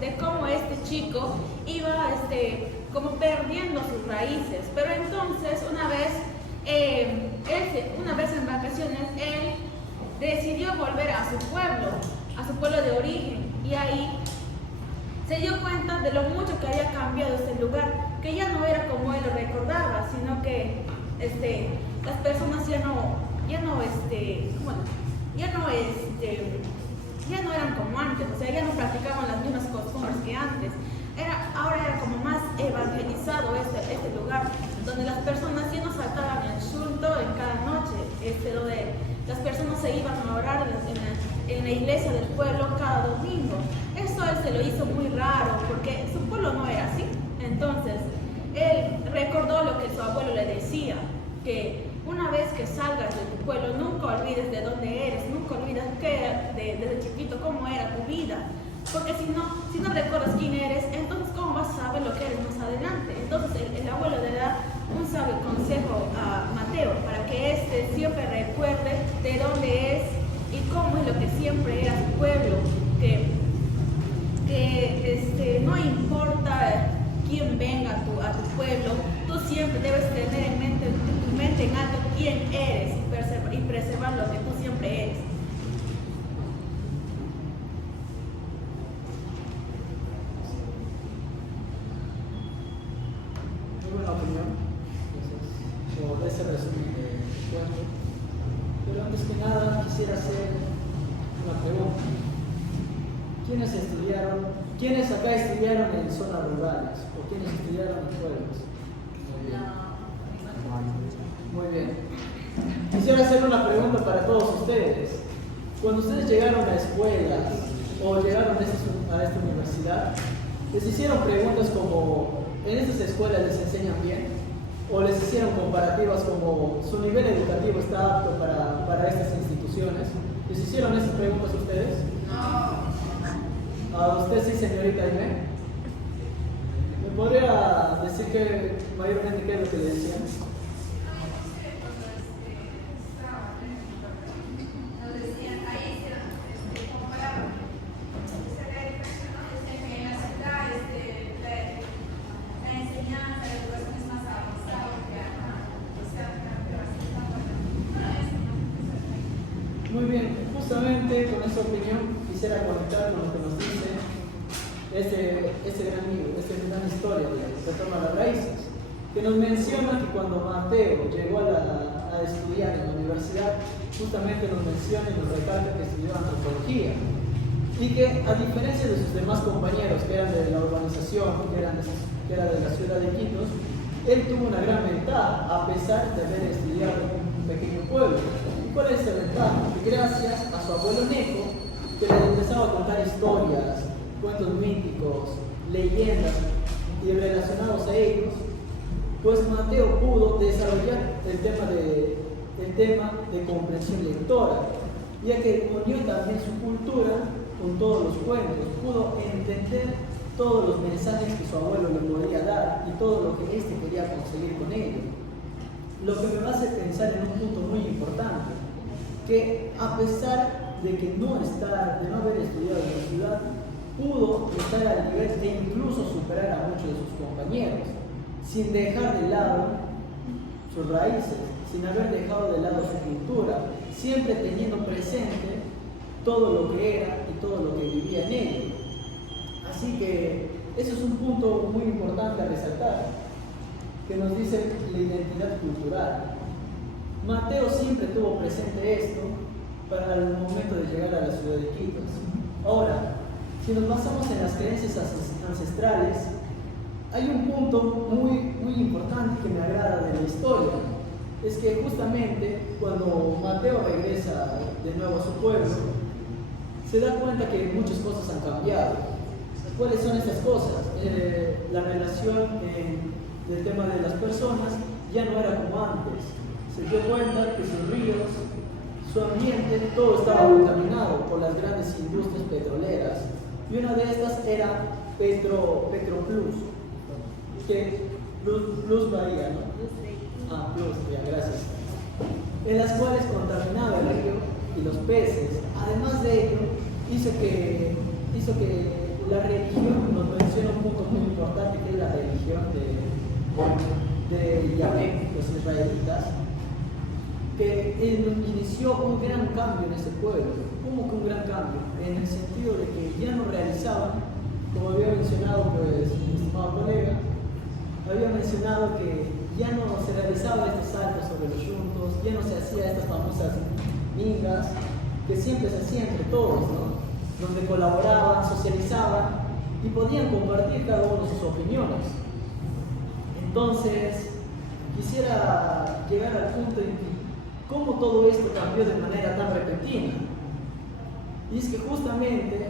de cómo este chico iba como perdiendo sus raíces. Pero entonces, una vez en vacaciones, él decidió volver a su pueblo de origen, y ahí se dio cuenta de lo mucho que había cambiado este lugar, que ya no era como él lo recordaba, sino que las personas ya no eran como antes, o sea, ya no practicaban las mismas costumbres que antes. Ahora era como más evangelizado este lugar, donde las personas ya no saltaban el insulto en cada noche, donde las personas se iban a orar en la iglesia del pueblo cada domingo. Esto a él se lo hizo muy raro, porque su pueblo no era así. Entonces, él recordó lo que su abuelo le decía, que una vez que salgas de tu pueblo, nunca olvides de dónde eres, nunca olvides desde chiquito cómo era tu vida. Porque si no recuerdas quién eres, entonces ¿cómo vas a saber lo que eres más adelante? Entonces el abuelo le da un sabio consejo a Mateo para que siempre recuerde de dónde es y cómo es lo que siempre era su pueblo, que no importa quién venga a tu pueblo, tú siempre debes tener en tu mente en alto quién eres y preservar lo que tú siempre eres. Muy buena opinión, por ese resumen de cuento. Pero antes que nada quisiera hacer una pregunta. ¿Quiénes acá estudiaron en zonas rurales o quiénes estudiaron en pueblos? Muy bien. Quisiera hacer una pregunta para todos ustedes. Cuando ustedes llegaron a escuelas o llegaron a esta universidad, ¿les hicieron preguntas como en estas escuelas les enseñan bien? ¿O les hicieron comparativas como su nivel educativo está apto para estas instituciones? ¿Les hicieron esas preguntas a ustedes? No. ¿A usted sí, señorita Aime? ¿Me podría decir mayormente qué es lo que le decían? Muy bien, justamente con esa opinión quisiera conectar con lo que nos dice este gran libro, esta gran historia de Retorno a las Raíces, que nos menciona que cuando Mateo llegó a estudiar en la universidad, justamente nos menciona y nos recalca que estudió antropología, y que a diferencia de sus demás compañeros que eran de la urbanización, que era de la ciudad de Iquitos, él tuvo una gran ventaja a pesar de haber estudiado en un pequeño pueblo. ¿Y cuál es esa ventaja? Que gracias a su abuelo Neco, que le empezaba a contar historias, cuentos míticos, leyendas y relacionados a ellos, pues Mateo pudo desarrollar el tema de comprensión lectora, ya que unió también su cultura con todos los cuentos, pudo entender todos los mensajes que su abuelo le podía dar y todo lo que éste quería conseguir con ello. Lo que me hace pensar en un punto muy importante, que a pesar de no haber estudiado en la ciudad, pudo estar al nivel de incluso superar a muchos de sus compañeros, sin dejar de lado sus raíces, sin haber dejado de lado su cultura, siempre teniendo presente todo lo que era y todo lo que vivía en ello. Así que eso es un punto muy importante a resaltar, que nos dice la identidad cultural. Mateo siempre tuvo presente esto para el momento de llegar a la ciudad de Iquitos. Ahora, si nos basamos en las creencias ancestrales, hay un punto muy importante que me agrada de la historia. Es que justamente cuando Mateo regresa de nuevo a su pueblo, se da cuenta que muchas cosas han cambiado. ¿Cuáles son esas cosas? La relación del tema de las personas ya no era como antes. Se dio cuenta que sus ríos, su ambiente, todo estaba contaminado por las grandes industrias petroleras. Y una de estas era Petroplus, que Plus Bahía, ¿no? Plus, ya, gracias. En las cuales contaminaba el río y los peces. Además de ello, hizo que la religión nos menciona un punto muy importante, que es la religión de Yahvé, los israelitas, que inició un gran cambio en ese pueblo. ¿Cómo que un gran cambio? En el sentido de que ya no realizaban, como había mencionado pues, mi estimado colega, había mencionado que ya no se realizaba este salto sobre los yuntos, ya no se hacía estas famosas mingas, que siempre se hacían entre todos, ¿no? Donde colaboraban, socializaban y podían compartir cada uno sus opiniones. Entonces, quisiera llegar al punto en que cómo todo esto cambió de manera tan repentina. Y es que justamente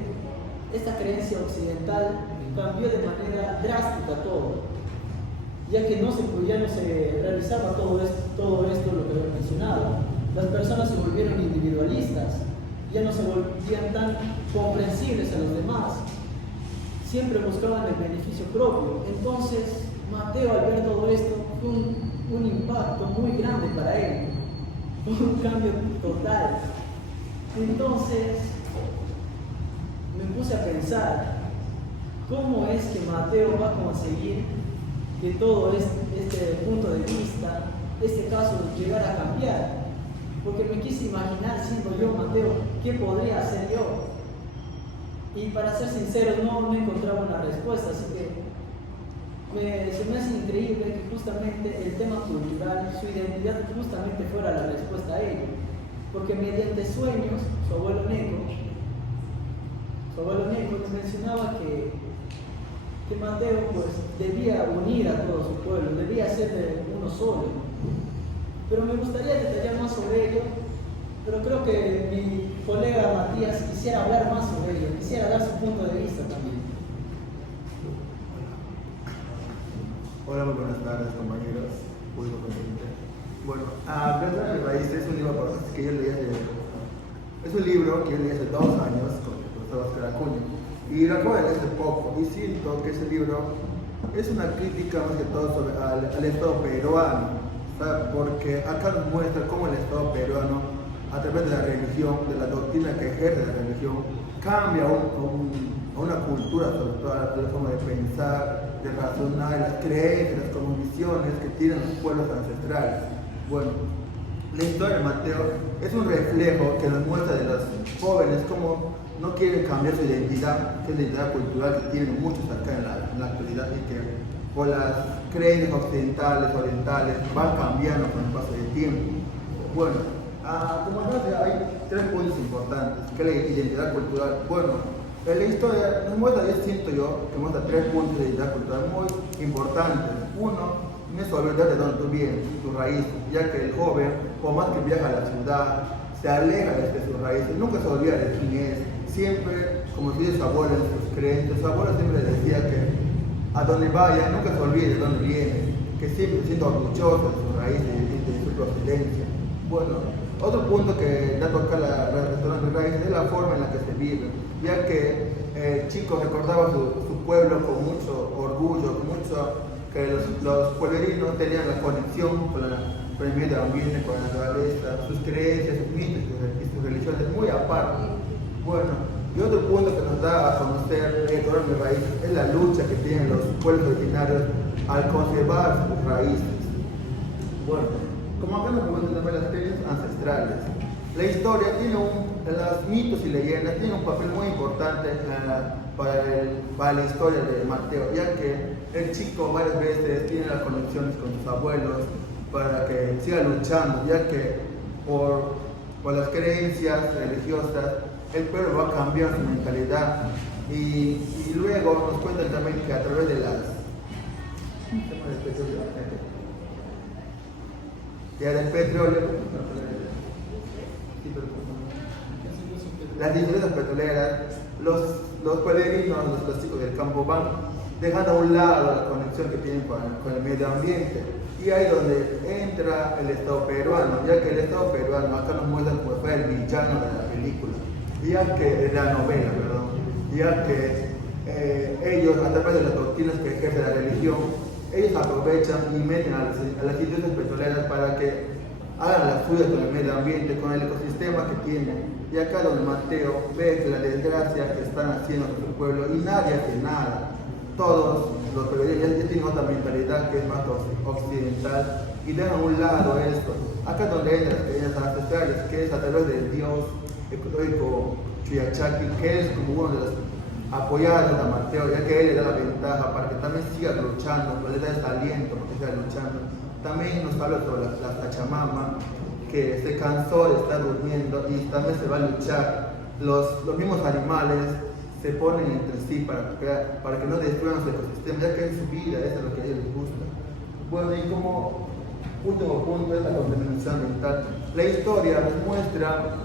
esta creencia occidental cambió de manera drástica todo, ya que ya no se realizaba todo esto lo que había mencionado. Las personas se volvieron individualistas, ya no se volvían tan comprensibles a los demás, siempre buscaban el beneficio propio. Entonces Mateo, al ver todo esto, fue un impacto muy grande para él, fue un cambio total. Entonces me puse a pensar, ¿cómo es que Mateo va a conseguir que todo este punto de vista, este caso, llegara a cambiar? Porque me quise imaginar, siendo yo Mateo, ¿qué podría hacer yo? Y para ser sincero, no encontraba una respuesta, así que se me hace increíble que justamente el tema cultural, su identidad justamente fuera la respuesta a ello. Porque mediante sueños, su abuelo Neco nos mencionaba que Mateo pues, debía unir a todo su pueblo, debía ser de uno solo. Pero me gustaría detallar más sobre ello, pero creo que mi colega Matías quisiera hablar más sobre ello, quisiera dar su punto de vista también. Hola, muy buenas tardes, compañeros, público presente. Bueno, Plaza de Raíces es un libro que yo leí hace 2 años con el profesor Oscar Acuña, y lo acabo de leer hace poco, y siento que ese libro es una crítica más que todo al Estado peruano, ¿sabes? Porque acá nos muestra cómo el Estado peruano, a través de la religión, de la doctrina que ejerce la religión, cambia a una cultura, sobre todo a la forma de pensar, de razonar, las creencias, las cosmovisiones que tienen los pueblos ancestrales. Bueno, la historia de Mateo es un reflejo que nos muestra de los jóvenes cómo no quieren cambiar su identidad, que es la identidad cultural que tienen muchos acá en la actualidad, y que por las creencias occidentales, orientales, van cambiando con el paso del tiempo. Bueno, como hay 3 puntos importantes, que es la identidad cultural. Bueno, en la historia nos muestra, siento yo, que muestra 3 puntos de identidad cultural muy importantes. Uno, no es olvidar de dónde tú vienes, tu raíz, ya que el joven, por más que viaja a la ciudad, se aleja de sus raíces, nunca se olvida de quién es. Siempre, como dice su abuelo en sus creencias, su abuelo siempre decía que a donde vaya, nunca se olvide de dónde viene, que siempre se sienta orgulloso de sus raíces y de su procedencia. Bueno, otro punto que da a tocar la restaurante raíces es la forma en la que se vive, ya que el chico recordaba su pueblo con mucho orgullo, con mucho, que los pueblerinos tenían la conexión con el medio ambiente, con la naturaleza, sus creencias, sus mitos y sus religiones muy aparte. Bueno, y otro punto que nos da a conocer el economía de raíces es la lucha que tienen los pueblos originarios al conservar sus raíces. Bueno, como acá nos podemos también las creencias ancestrales, la historia tiene los mitos y leyendas tienen un papel muy importante para la historia de Mateo, ya que el chico varias veces tiene las conexiones con sus abuelos para que siga luchando, ya que por las creencias religiosas el pueblo va a cambiar su mentalidad, y luego nos cuentan también que a través de las del petróleo, las industrias petroleras, los pueblerinos, los chicos del campo van dejando a un lado la conexión que tienen con el medio ambiente, y ahí es donde entra el Estado peruano, ya que el Estado peruano acá nos muestra como fue el villano de la película, de la novela, ya que ellos, a través de las doctrinas que ejerce la religión, ellos aprovechan y meten a las industrias petroleras para que hagan las suyas con el medio ambiente, con el ecosistema que tienen. Y acá donde Mateo ve que la desgracia que están haciendo en su pueblo y nadie hace nada. Todos los periodistas ya tienen otra mentalidad que es más occidental y dejan a un lado esto. Acá donde entran las creencias ancestrales, que es a través del Dios ecológico Chuyachaki, que es como uno de los apoyados a Mateo, ya que él le da la ventaja para que también siga luchando, le da ese aliento para que siga luchando. También nos habla sobre la Pachamama, que se cansó de estar durmiendo y también se va a luchar. Los mismos animales se ponen entre sí para que no destruyan los ecosistemas, ya que es su vida, eso es lo que a ellos les gusta. Bueno, y como último punto es la contaminación ambiental. La historia nos muestra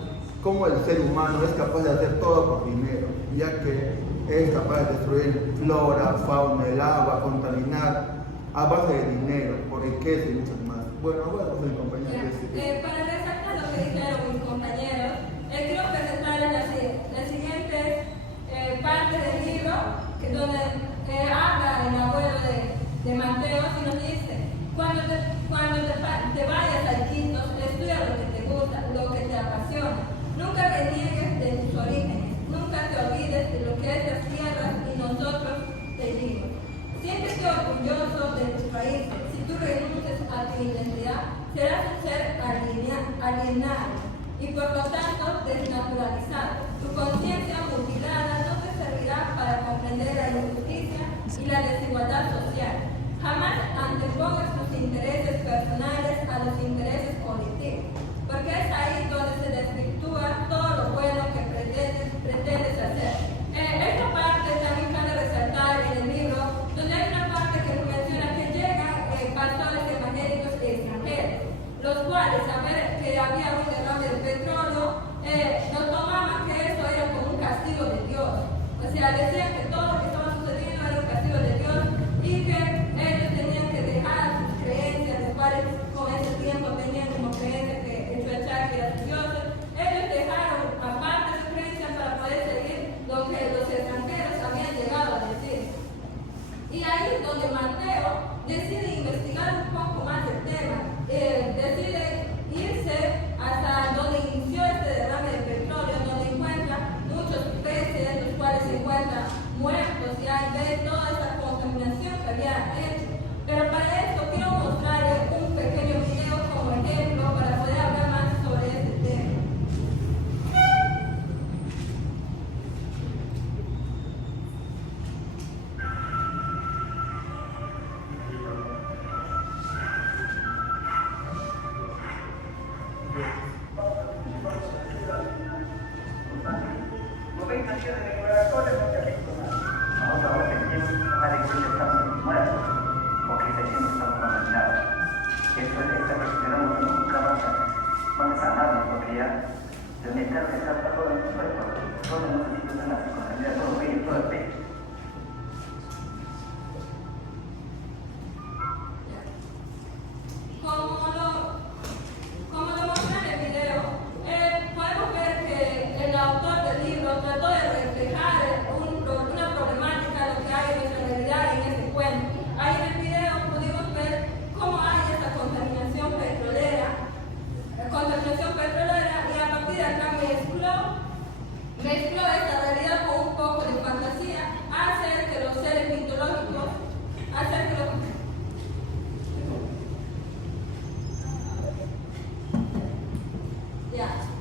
cómo el ser humano es capaz de hacer todo por dinero, ya que es capaz de destruir flora, fauna, el agua, contaminar a base de dinero, por riqueza y muchas más. Bueno, vamos a mi compañero. Para resaltar lo que dijeron mis compañeros, quiero presentar las siguientes partes del libro, donde habla el abuelo de Mateo y nos dice: cuando te vayas a Iquitos, estudia lo que te gusta, lo que te apasiona. Nunca reniegues de tus orígenes, nunca te olvides de lo que es las tierras y nosotros te digo. Siéntete orgulloso de tus raíces. Si tú renuncias a tu identidad, serás un ser alienado y por lo tanto desnaturalizado. Tu conciencia mutilada no te servirá para comprender la injusticia y la desigualdad social. Jamás antepongas tus intereses personales a los intereses colectivos, porque es ahí donde se desvirtúa todo lo bueno que pretendes hacer. Esta parte también cabe resaltar en el libro, donde hay una parte que menciona que llegan pastores evangélicos extranjeros, los cuales, a ver que había un derrame de petróleo, no tomaban que esto era como un castigo de Dios. O sea, decían que todo lo que estaba sucediendo era un castigo de Dios y que ellos tenían que dejar sus creencias, los cuales con ese tiempo tenían como creencia que el Chuyachaki era su Dios. Ellos dejaron aparte sus creencias para poder seguir lo que los extranjeros habían llegado a decir. Y ahí es donde Mateo decide investigar un poco más el tema, decide irse hasta donde inició este derrame de petróleo, donde encuentra muchos peces, los cuales se encuentran muertos, y ahí ve toda esa contaminación que había hecho. Pero para esto quiero mostrarles un pequeño video como ejemplo para poder hablar más sobre este tema. Como lo mostré en el video, podemos ver que el autor del libro trató de reflejar una problemática, lo que hay en nuestra realidad en este cuento. Ahí en el video pudimos ver cómo hay esta contaminación petrolera, y a partir de acá mezcló esta realidad con un poco de fantasía, hacer que los seres mitológicos,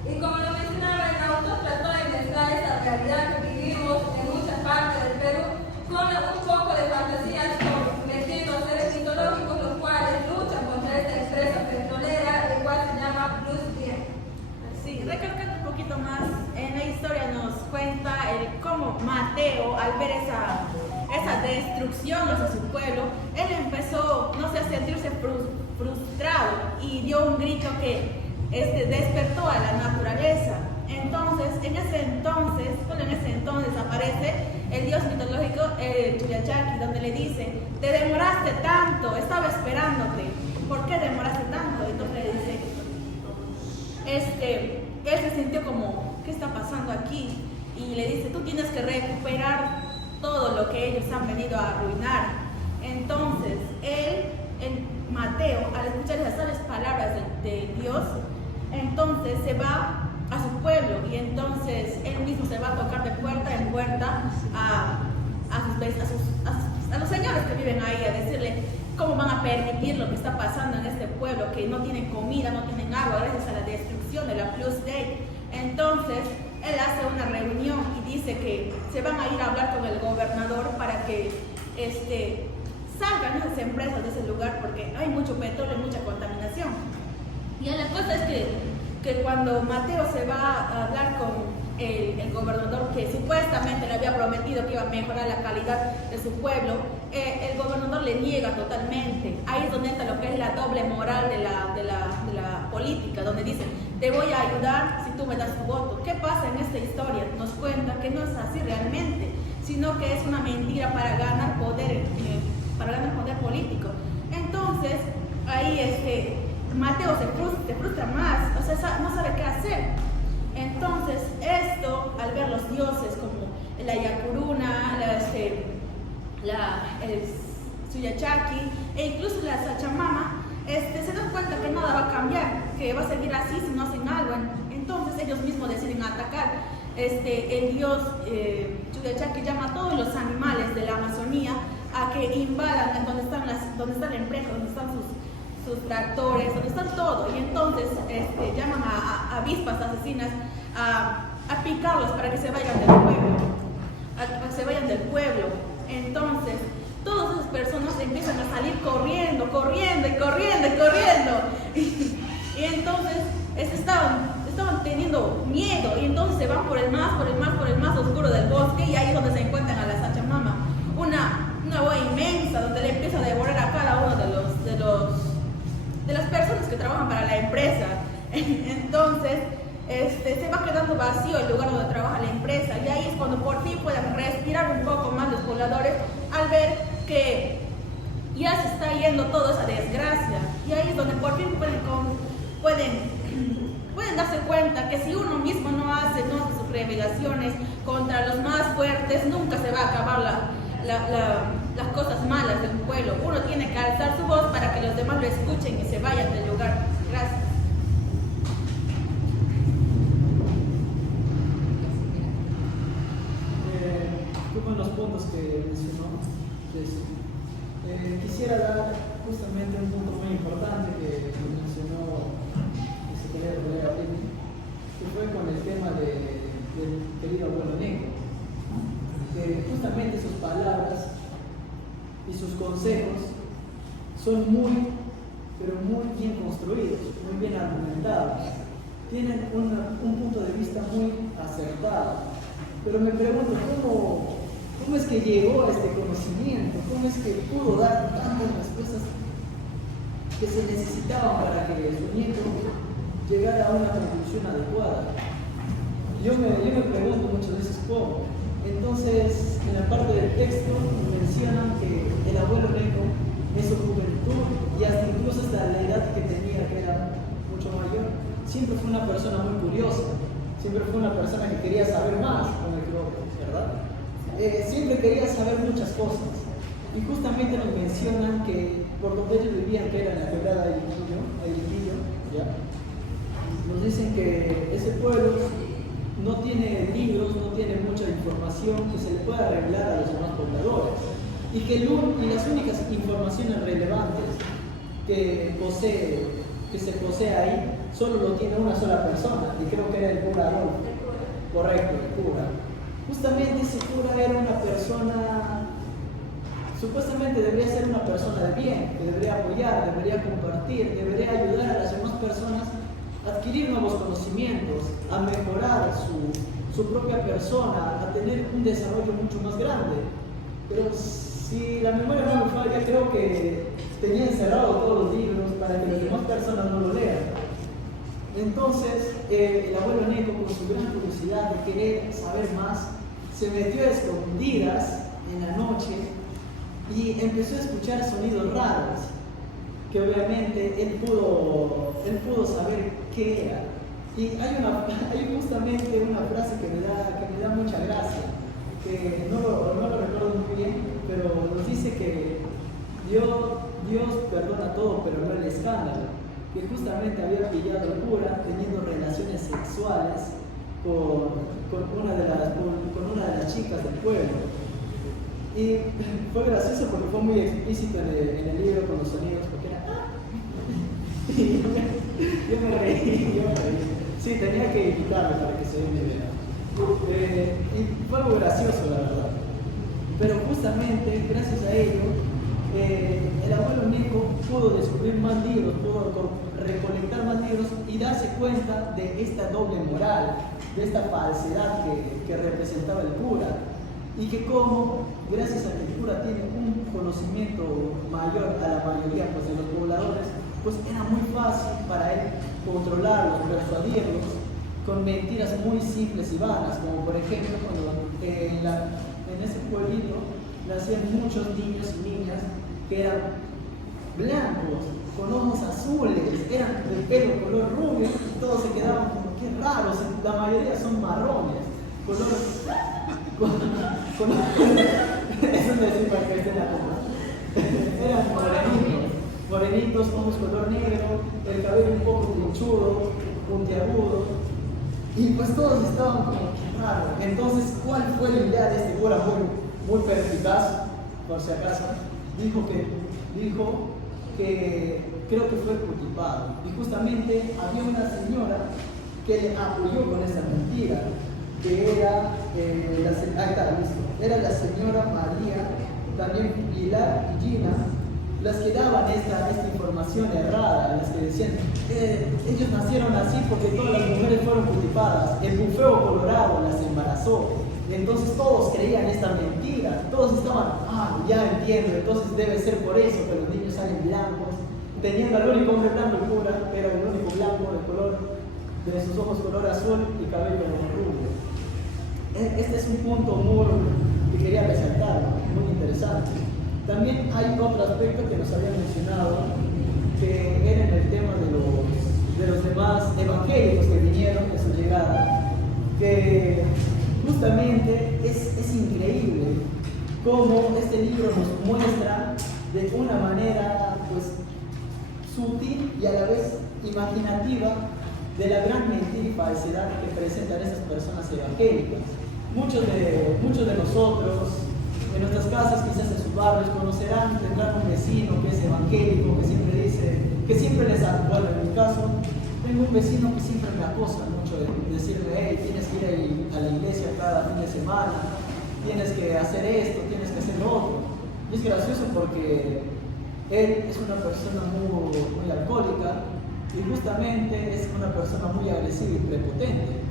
y como lo mencionaba, el autor trató de mezclar esta realidad que vivimos en muchas partes del Perú con un poco de fantasía, metiendo seres mitológicos, los cuales luchan contra esta empresa petrolera, el cual se llama Blue Steel. Sí, recalcando un poquito más, en la historia nos cuenta cómo Mateo, al ver esa destrucción hacia su pueblo, él empezó, no sé, a sentirse frustrado y dio un grito que despertó a la naturaleza. Entonces, en ese entonces aparece el dios mitológico Chuyachaki, donde le dice: te demoraste tanto, estaba esperándote, ¿por qué demoraste tanto? Entonces le dice, él se sintió como, ¿qué está pasando aquí? Y le dice: tú tienes que recuperar todo lo que ellos han venido a arruinar. Entonces, Mateo, al escuchar esas palabras de Dios, entonces se va a su pueblo, y entonces él mismo se va a tocar de puerta en puerta a los señores que viven ahí, a decirle cómo van a permitir lo que está pasando en este pueblo, que no tienen comida, no tienen agua, gracias a la destrucción de la Plus Day. Entonces él hace una reunión y dice que se van a ir a hablar con el gobernador para que salgan esas empresas de ese lugar, porque hay mucho petróleo, mucha contaminación. Y la cosa es que cuando Mateo se va a hablar con el gobernador, que supuestamente le había prometido que iba a mejorar la calidad de su pueblo, el gobernador le niega totalmente. Ahí es donde entra lo que es la doble moral de la política, donde dice, te voy a ayudar si tú me das tu voto. ¿Qué pasa en esta historia? Nos cuenta que no es así realmente, sino que es una mentira para ganar poder político. Entonces, ahí Mateo se frustra más, o sea, no sabe qué hacer. Entonces, esto, al ver los dioses como la Yacuruna, el Suyachaki e incluso la Sachamama, se dan cuenta que nada va a cambiar, que va a seguir así si no hacen algo. Entonces, ellos mismos deciden atacar. El dios Suyachaki llama a todos los animales de la Amazonía a que invadan donde está la empresa, donde están sus tractores, donde están todo, y entonces llaman a avispas asesinas a picarlos para que se vayan del pueblo, Entonces, todas esas personas empiezan a salir corriendo. Y entonces estaban teniendo miedo, y entonces se van por el más oscuro del bosque, y ahí es donde se encuentran a la Sachamama, una boa inmensa, donde le empieza a devorar a cada uno de las personas que trabajan para la empresa. Entonces, se va quedando vacío el lugar donde trabaja la empresa, y ahí es cuando por fin pueden respirar un poco más los pobladores al ver que ya se está yendo toda esa desgracia, y ahí es donde por fin pueden darse cuenta que si uno mismo no hace sus revelaciones contra los más fuertes, nunca se va a acabar las cosas malas de un pueblo. Uno tiene que alzar su voz para que los demás lo escuchen y se vayan del lugar. Gracias. Con los puntos que mencionó, quisiera dar justamente un punto muy importante que mencionó el secretario de que fue con el tema del querido abuelo negro, que justamente sus palabras y sus consejos son pero muy bien construidos, muy bien argumentados, tienen un punto de vista muy acertado. Pero me pregunto, ¿cómo es que llegó a este conocimiento? ¿Cómo es que pudo dar tantas respuestas que se necesitaban para que su nieto llegara a una conclusión adecuada? Yo me pregunto muchas veces cómo. Entonces, en la parte del texto mencionan que el abuelo negro en su juventud y hasta incluso hasta la edad que tenía, que era mucho mayor, siempre fue una persona muy curiosa. Siempre fue una persona que quería saber más, ¿verdad? Siempre quería saber muchas cosas. Y justamente nos mencionan que por donde ellos vivían, que era en la quebrada de Iquillo, ¿ya? Nos dicen que ese pueblo no tiene libros, no tiene mucha información que se le pueda revelar a los demás pobladores. Y que las únicas informaciones relevantes que se posee ahí, solo lo tiene una sola persona, y creo que era el cura Adolfo. Correcto, el cura. Justamente ese cura era una persona, supuestamente debería ser una persona de bien, que debería apoyar, debería compartir, debería ayudar a las demás personas a adquirir nuevos conocimientos, a mejorar su propia persona, a tener un desarrollo mucho más grande. Pero si la memoria no me falla, creo que tenía encerrado todos los libros para que las demás personas no lo lean. Entonces, el abuelo Neco, con su gran curiosidad de querer saber más, se metió a escondidas en la noche y empezó a escuchar sonidos raros, que obviamente él pudo saber qué era. Y hay justamente una frase que me da mucha gracia, que no lo recuerdo muy bien, pero nos dice que Dios perdona todo, pero no el escándalo. que justamente había pillado el cura teniendo relaciones sexuales con una de las chicas del pueblo. Y fue gracioso porque fue muy explícito en el libro con los sonidos, porque era y yo me reí. Sí, tenía que invitarme para que se viera. Y fue algo gracioso, la verdad. Pero justamente, gracias a ello, el abuelo Nico pudo descubrir más libros, pudo recolectar más libros y darse cuenta de esta doble moral, de esta falsedad que representaba el cura. Y que como, gracias a que el cura tiene un conocimiento mayor a la mayoría pues, de los pobladores, pues era muy fácil para él controlarlos, persuadirlos con mentiras muy simples y vanas, como por ejemplo cuando en ese pueblito nacían muchos niños y niñas que eran blancos, con ojos azules, eran de pelo color rubio, y todos se quedaban como que raros, la mayoría son marrones, eso no es para que estén eran morenitos, ojos color negro, el cabello un poco pinchudo, puntiagudo, y pues todos estaban como que raros. Entonces, ¿cuál fue la idea de este cura muy perspicaz, por si acaso? Dijo que creo que fue culpado, y justamente había una señora que le apoyó con esa mentira, que era la señora María, también Pilar y Gina, las que daban esta información errada, las que decían, ellos nacieron así porque todas las mujeres fueron culpadas, el bufeo colorado las embarazó, entonces todos creían esta mentira, todos estaban, ya entiendo, entonces debe ser por eso que los niños salen blancos, teniendo al único hombre blanco, el cura, era el único blanco de color, de sus ojos color azul y cabello rubio. Este es un punto que quería resaltar, muy interesante. También hay otro aspecto que nos había mencionado, que era en el tema de los demás evangélicos que vinieron en su llegada, que justamente es increíble cómo este libro nos muestra de una manera pues, sutil y a la vez imaginativa de la gran mentira y falsedad que presentan esas personas evangélicas. Muchos de nosotros, en nuestras casas, quizás en sus barrios, conocerán, tendrán un vecino que es evangélico, que siempre dice, que siempre les bueno, en mi caso, tengo un vecino que siempre me acosa mucho de decirme, hey, tienes que ir a la iglesia cada fin de semana, tienes que hacer esto, tienes que hacer lo otro. Y es gracioso porque él es una persona muy alcohólica y justamente es una persona muy agresiva y prepotente.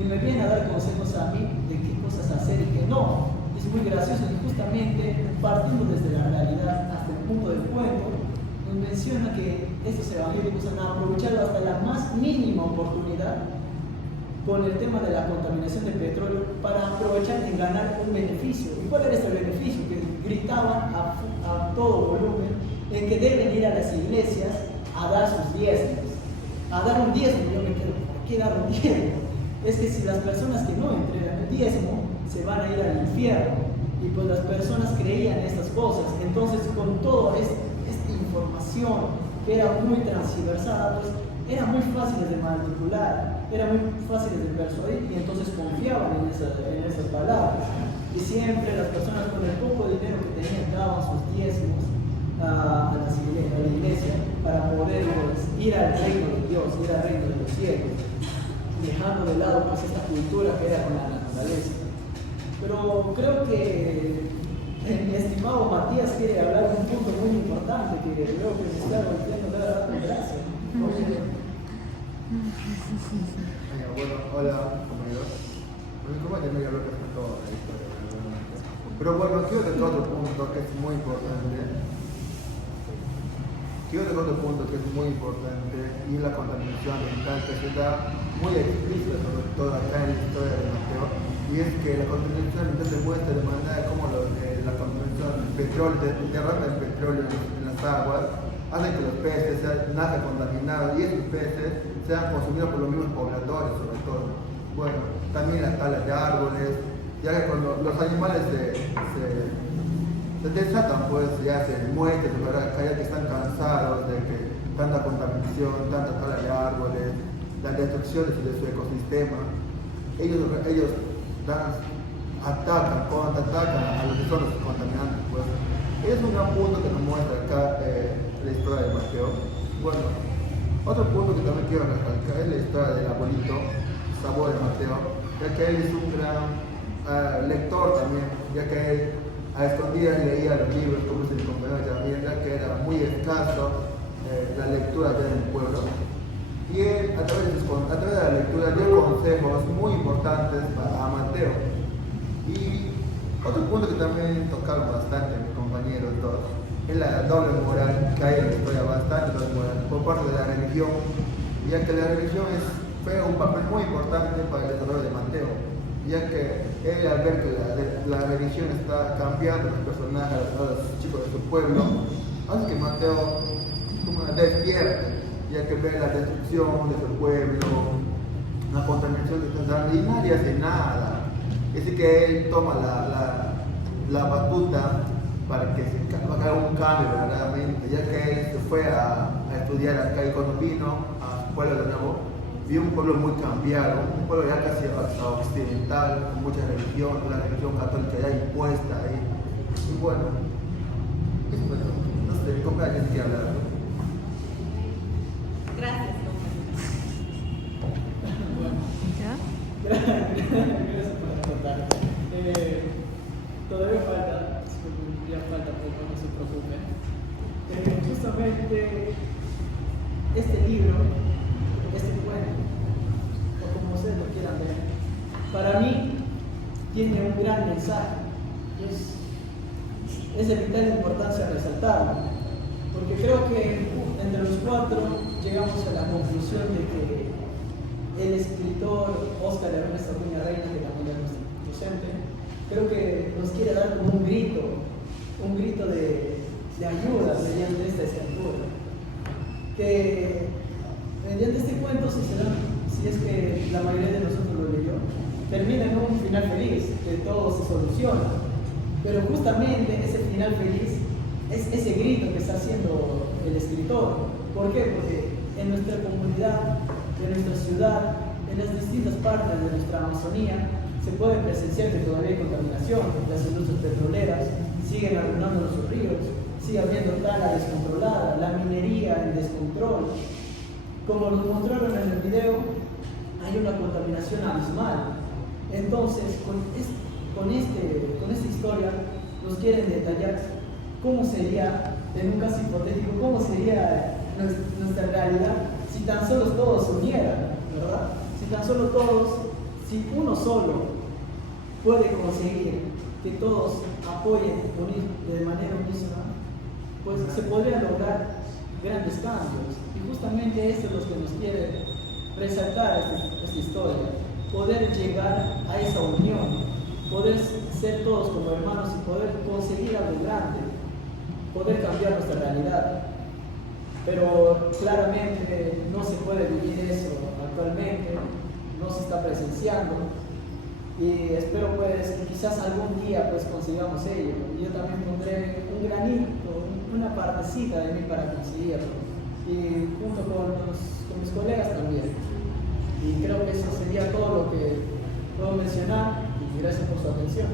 Y me viene a dar consejos a mí de qué cosas hacer y qué no. Es muy gracioso y justamente partiendo desde la realidad hasta el punto del cuento, nos menciona que estos evangélicos han aprovechado hasta la más mínima oportunidad con el tema de la contaminación de petróleo para aprovechar y ganar un beneficio. ¿Y cuál era ese beneficio? Que gritaban a todo volumen en que deben ir a las iglesias a dar sus diezmos. A dar un diezmo, yo me quedo, ¿por qué dar un diezmo? Es que si las personas que no entregan el diezmo se van a ir al infierno, y pues las personas creían estas cosas, entonces con toda esta información que era muy transversada, pues era muy fácil de manipular, era muy fácil de persuadir, y entonces confiaban en esas palabras, y siempre las personas con el poco dinero que tenían daban sus diezmos a la iglesia para poder pues, ir al reino de Dios, ir al reino de los cielos, dejando de lado pues esta cultura que era con la naturaleza. Pero creo que mi estimado Matías quiere hablar de un punto muy importante que creo que me está volviendo a dar con gracia. Bueno, hola compañeros. Mi compañero ya lo presentó la historia realmente. Pero bueno, quiero tocar otro punto que es muy importante. Y la contaminación ambiental que se da muy explícita sobre todo acá en la historia de Mateo, y es que la contaminación ambiental demuestra de manera como la contaminación del petróleo, derrama el petróleo en las aguas, hace que los peces nazcan contaminados y estos peces sean consumidos por los mismos pobladores sobre todo. Bueno, también las talas de árboles, ya que cuando los animales se desatan, pues ya se muestran, ya que están cansados de tanta contaminación, tanta tala de árboles, la destrucción de su ecosistema. Ellos atacan a los que son los contaminantes. Pues. Es un gran punto que nos muestra acá la historia de Mateo. Bueno, otro punto que también quiero recalcar es la historia del abuelito Sabor de Mateo, ya que él es un gran lector también, ya que él a escondidas leía los libros, como se le compañero también, ya que era muy escaso la lectura en el pueblo. Y él, a través de la lectura, dio consejos muy importantes a Mateo. Y otro punto que también tocaron bastante mis compañeros todos es la doble moral, que hay en la historia bastante doble moral por parte de la religión, ya que la religión juega un papel muy importante para el desarrollo de Mateo, ya que él, al ver que la religión está cambiando los personajes a los chicos de su pueblo, hace que Mateo como despierte, ya que ve la destrucción de su pueblo, la contaminación que está dando y nadie hace nada. Así que él toma la batuta para que haga un cambio verdaderamente, ya que él se fue a estudiar acá y cuando vino a su pueblo de nuevo, vio un pueblo muy cambiado, un pueblo ya casi occidental, con mucha religión, la religión católica ya impuesta ahí. Y bueno, no sé, ¿cómo alguien quiere hablar? Gracias, Gracias por contar. Todavía falta poco, no se preocupen. Justamente este libro, este cuento, o como ustedes lo quieran ver, para mí tiene un gran mensaje. Es de vital importancia resaltarlo, porque creo que entre los cuatro llegamos a la conclusión de que el escritor Óscar Ernesto Acuña Reina, que también es nuestro docente, creo que nos quiere dar como un grito de ayuda mediante esta escritura. Que mediante este cuento, si es que la mayoría de nosotros lo leyó, termina en un final feliz, que todo se soluciona. Pero justamente ese final feliz es ese grito que está haciendo el escritor. ¿Por qué? Porque en nuestra comunidad, en nuestra ciudad, en las distintas partes de nuestra Amazonía, se puede presenciar que todavía hay contaminación. Las industrias petroleras siguen arruinando nuestros ríos, sigue habiendo tala descontrolada, la minería en descontrol. Como nos mostraron en el video, hay una contaminación abismal. Entonces, con esta historia nos quieren detallar cómo sería, en un caso hipotético, cómo sería nuestra realidad si tan solo todos se unieran, ¿verdad? Si tan solo si uno solo puede conseguir que todos apoyen de manera unísona, pues se podrían lograr grandes cambios. Y justamente esto es lo que nos quiere resaltar esta historia, poder llegar a esa unión, poder ser todos como hermanos y poder conseguir algo grande, poder cambiar nuestra realidad. Pero claramente no se puede vivir eso actualmente, no se está presenciando y espero pues que quizás algún día pues consigamos ello. Yo también pondré un granito, una partecita de mí para conseguirlo y junto con mis colegas también. Y creo que eso sería todo lo que puedo mencionar y gracias por su atención.